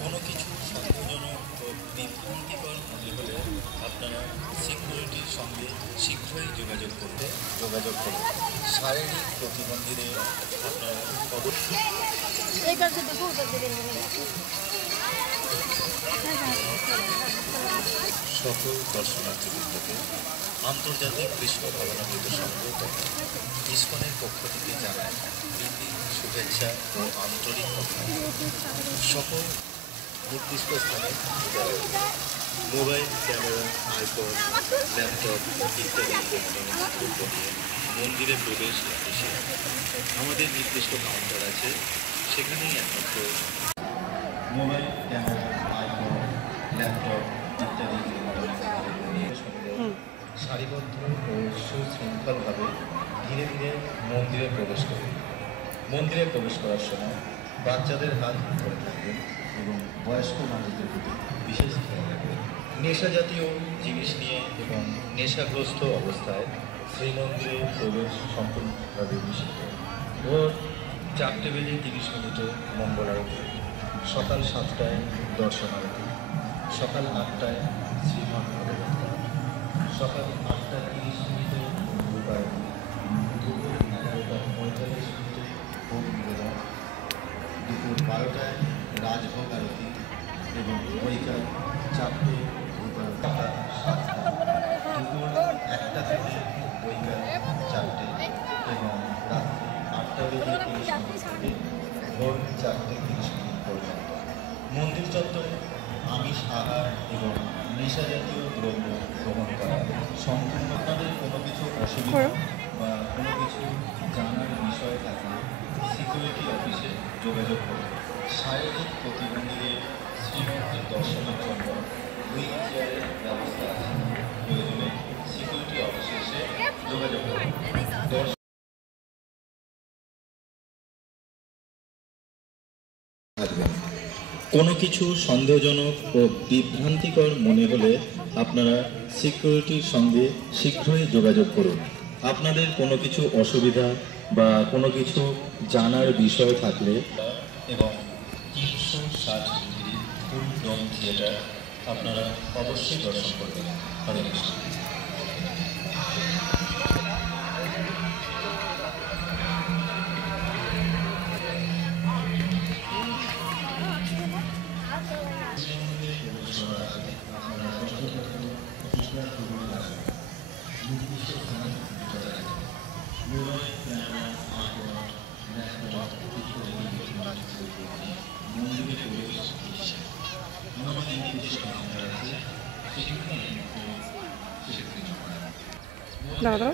কোনো কিছু সন্দেহজনক ও বিভ্রান্তিকর মনে হলে আপনারা সিকিউরিটির সঙ্গে শীঘ্রই যোগাযোগ করুন। শারীরিক প্রতিবন্ধীদের আপনারা সকল দর্শনার্থীবৃন্দকে আন্তর্জাতিক কৃষ্ণ ভাবনামৃত সংঘ তথা ইসকনের পক্ষ থেকে জানায় প্রীতি, শুভেচ্ছা ও আন্তরিক অভিনন্দন। সকল নির্দিষ্ট স্থানে মোবাইল, ক্যামেরা, আইপড, ল্যাপটপ ইত্যাদি ইলেকট্রনিক্স দ্রব্য নিয়ে মন্দিরে প্রবেশ নিষেধ। আমাদের নির্দিষ্ট কাউন্টার আছে, সেখানেই একমাত্র মোবাইল, ক্যামেরা, আইপড, ল্যাপটপ ইত্যাদি সারিবদ্ধ ও সুশৃঙ্খলভাবে ধীরে ধীরে মন্দিরে প্রবেশ করুন। মন্দিরে প্রবেশ করার সময় বাচ্চাদের হাত ধরে থাকবেন এবং বয়স্ক মানুষদের প্রতি বিশেষ খেয়াল রাখবেন। নেশা জাতীয় জিনিস নিয়ে এবং নেশাগ্রস্ত অবস্থায় শ্রীমন্দিরে প্রবেশ সম্পূর্ণভাবে নিষিদ্ধ। ভোর 4:30 মঙ্গল আরতি, সকাল 7টায় দর্শন আরতি, সকাল 8টায় শ্রীমৎ ভাগবত পাঠ, সকাল 8:30 ধূপ আরতি, দুপুর 11:45 ভোগ নিবেদন, দুপুর 12টায় রাজভোগ আরতি এবং বৈকাল 4টে ধূপ আরতি, 7টা, দুপুর 1টা থেকে বৈকাল 4টে এবং রাত্রি 8:30 থেকে ভোর 4:30 পর্যন্ত। মন্দির চত্বরে আমিষ আহার এবং নেশা জাতীয় দ্রব্য গ্রহণ করা সম্পূর্ণ। আপনাদের কোনো কিছু অসুবিধা বা কোনো কিছু জানার বিষয় থাকলে সিকিউরিটি অফিসে যোগাযোগ করুন। শারীরিক প্রতিবন্ধীদের শ্রীমন্দির দর্শনের জন্য হুইল চেয়ারের ব্যবস্থা আছে। প্রয়োজনে সিকিউরিটি অফিসে এসে যোগাযোগ করুন। কোনো কিছু সন্দেহজনক ও বিভ্রান্তিকর মনে হলে আপনারা সিকিউরিটির সঙ্গে শীঘ্রই যোগাযোগ করুন। আপনাদের কোনো কিছু অসুবিধা বা কোনো কিছু জানার বিষয় থাকলে এবং 360 ডিগ্রি ফুল ডোম থিয়েটার আপনারা অবশ্যই দর্শন করবেন। হরে কৃষ্ণ। দাদা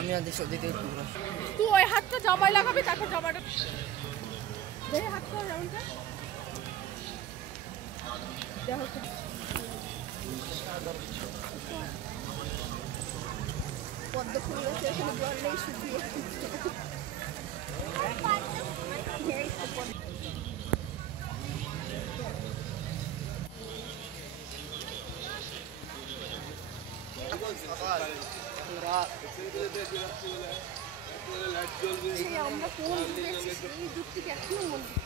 আমি আর দেখছি দিতে তুই ওই হাতটা জামাই লাগাবি, তারপর জামাটা হাতটা যেমনটা পদ্ম ফুল রয়েছে, এখানে জল নেই, শুকিয়ে আমরা কোন যুগ থেকে এখনো মন্দির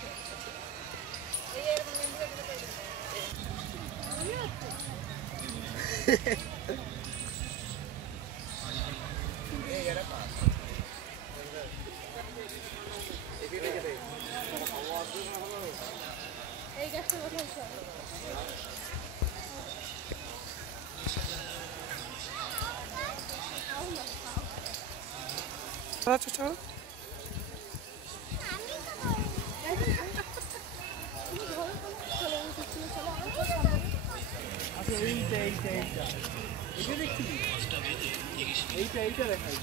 এই গাছটা কোথায়? আচ্ছা চল এইটা দেখাই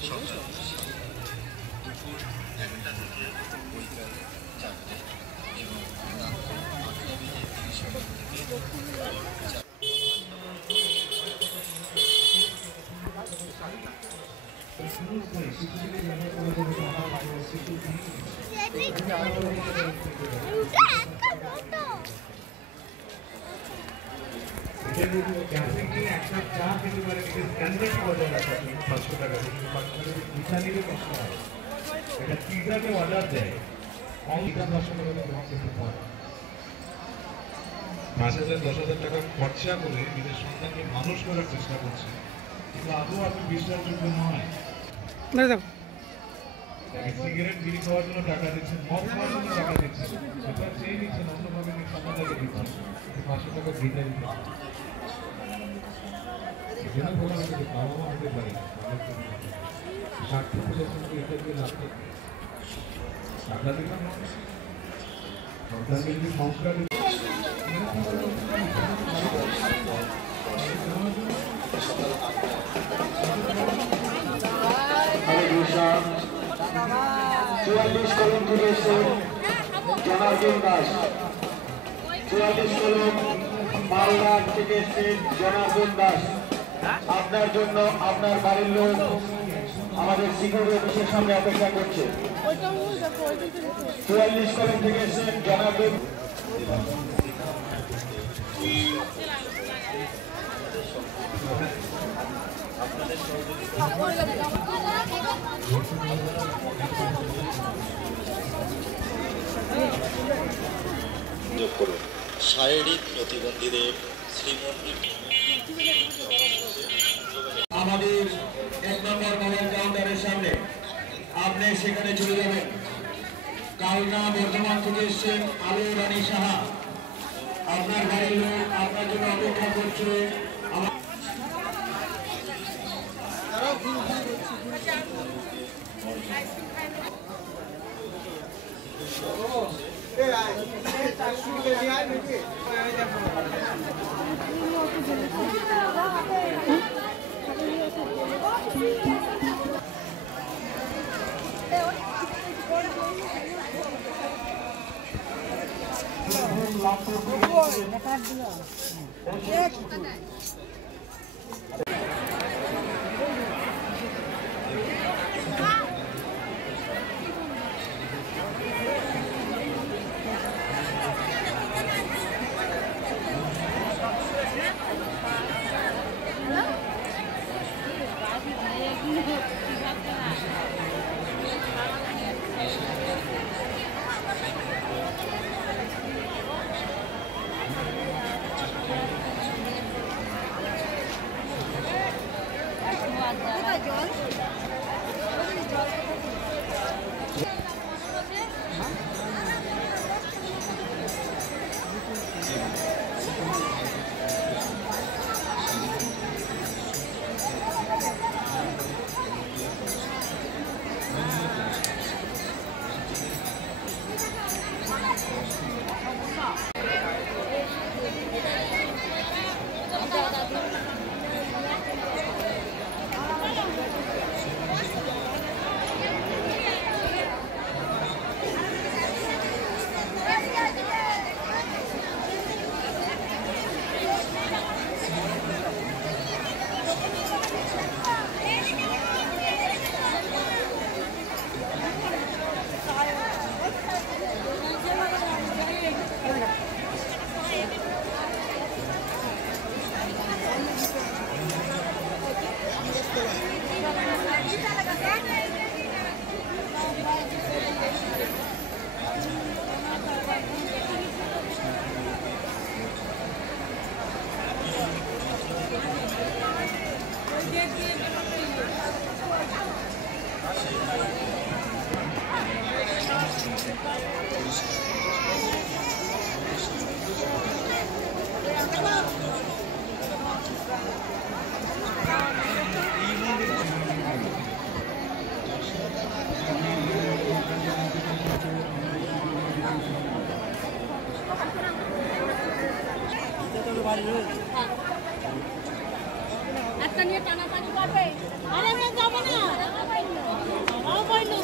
দুপুর 1টা থেকে বৈকাল 4টে এবং রাত্রি 8:30 একটা চা খেতে পারে স্ট্যান্ডার্ড অর্ডার আছে 500 টাকা পিঠা নিলে কষ্ট হয় এটা পিঠাকে অর্ডার দেয় অঙ্কটা 10 টাকা গ্রহণ করতে পারে 5,000-10,000 টাকা খরচা করে নিজের সন্তানকে মানুষ করার চেষ্টা করছে কিন্তু আদৌ আপনি বিশ্বাসযোগ্য নয় সিগারেট বিড়ি খাওয়ার জন্য টাকা দিচ্ছেন মদ খাওয়ার জন্য টাকা দিচ্ছেন সেটা চেয়ে নিচ্ছেন অন্যভাবে সমাজকে দিচ্ছেন 500 টাকা দিতে দিতে এজন্য বলা হয় যে বাবা মা হতে পারে 60% এটা দিয়ে লাভ টাকা দিলাম সরকারকে যদি সংস্কার চুয়াল্লিশ কলম থেকে এসে জনার্দন দাস 44 কলম মালদা থেকে এসে জনার্দন দাস আপনার জন্য আপনার বাড়ির লোক আমাদের সিকিউরিটি অফিসের সামনে অপেক্ষা করছে 44 কলম থেকে এসে জনার্দন শারীরিক প্রতিবন্ধীদের শ্রীমন্দির আমাদের 1 নম্বর মোবাইল কাউন্টারের সামনে আপনি সেখানে চলে যাবেন কালনা বর্ধমান থেকে এসেছেন আলো রানী সাহা আপনার বাড়ির লোক আপনার জন্য অপেক্ষা করছে একটা নিয়ে টানা পানি করবে আরে আমি যাব না আমার কইলো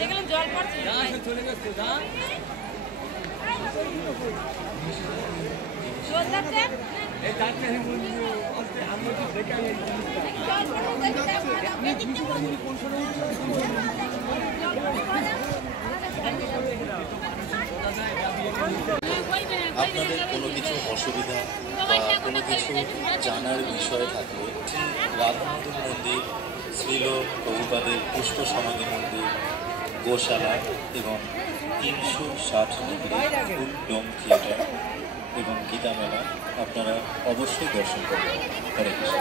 দেখলাম জল পড়ছে চলে গেছে আপনাদের কোনো কিছু অসুবিধা বা কোনো কিছু জানার বিষয় থাকলে রাধানাথ মন্দির, শ্রীল প্রভুপাদের পুষ্প সমাধি মন্দির, গোশালা এবং 360 ডিগ্রি ফুল ডোম থিয়েটার এবং গীতা মেলা আপনারা অবশ্যই দর্শন করবেন। হরে কৃষ্ণ।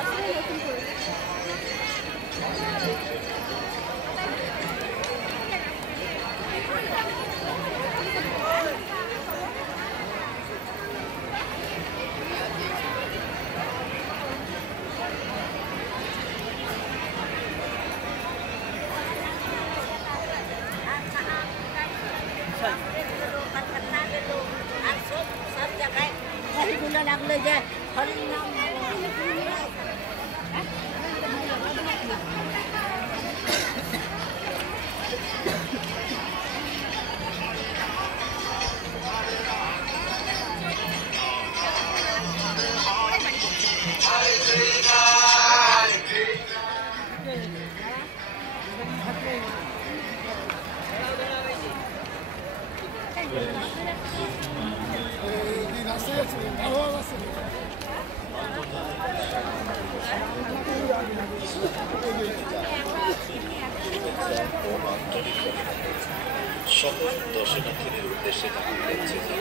সকল দর্শনার্থীদের উদ্দেশ্যে জানানো যাচ্ছে যে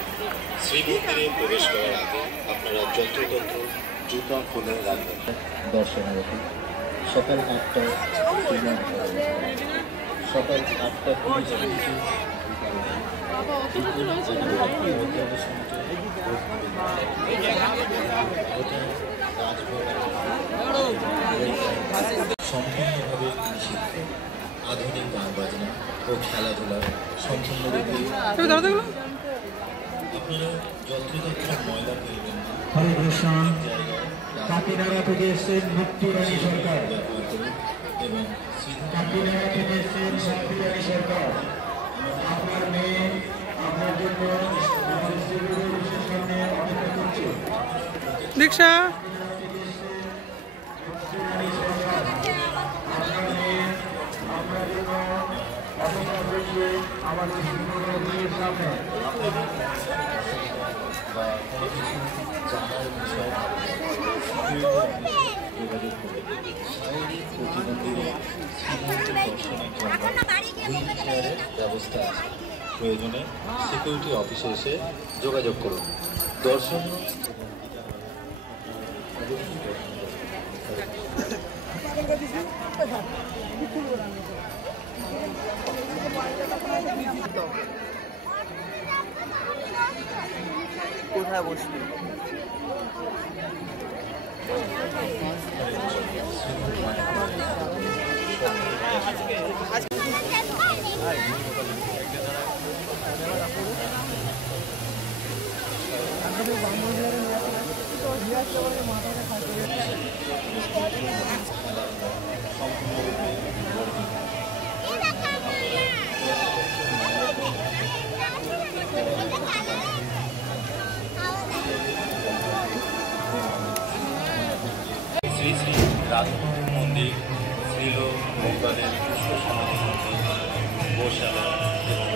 শ্রীমন্দিরে প্রবেশ করার আগে আপনারা যত্রতত্র জুতা খুলে রাখবেন। দর্শনার্থী সকাল 8টায় সকাল 8টা সম্পূর্ণভাবে নিষিদ্ধ। আধুনিক গান বাজনা ও খেলাধুলা সম্পূর্ণরূপে আপনারা যত্রতত্র ময়লা ফেলবেন না। হরে কৃষ্ণ। কাকিনাড়া থেকে এসেছেন মুক্তি রানী সরকার। এবং কাকিনাড়া থেকে এসেছেন মুক্তি রানী সরকার। আপনার মেয়ে আপনার জন্য আমাদের শ্রীগুরুর সামনে অপেক্ষা করছে। দীক্ষা আমাদের শ্রীগুরুর সামনে বা কোনো কিছু জানার বিষয় যোগাযোগ করবে। শারীরিক প্রতিবন্ধীদের হুইল চেয়ারের ব্যবস্থা আছে। প্রয়োজনে সিকিউরিটি অফিসে এসে যোগাযোগ করুন। দর্শন কোথায় বসবি? শ্রী শ্রী রাধানাথ মন্দির, শ্রীল ভগবানের পুষ্প সমাধি মন্দির, গোশালা এবং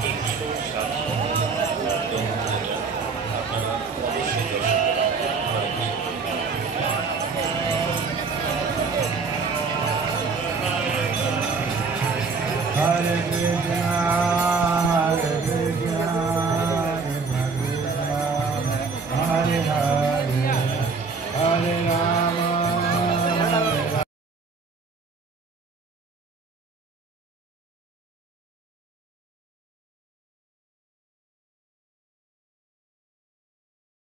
360 আপনারা অবশ্যই দর্শন করুন। Hare Krishna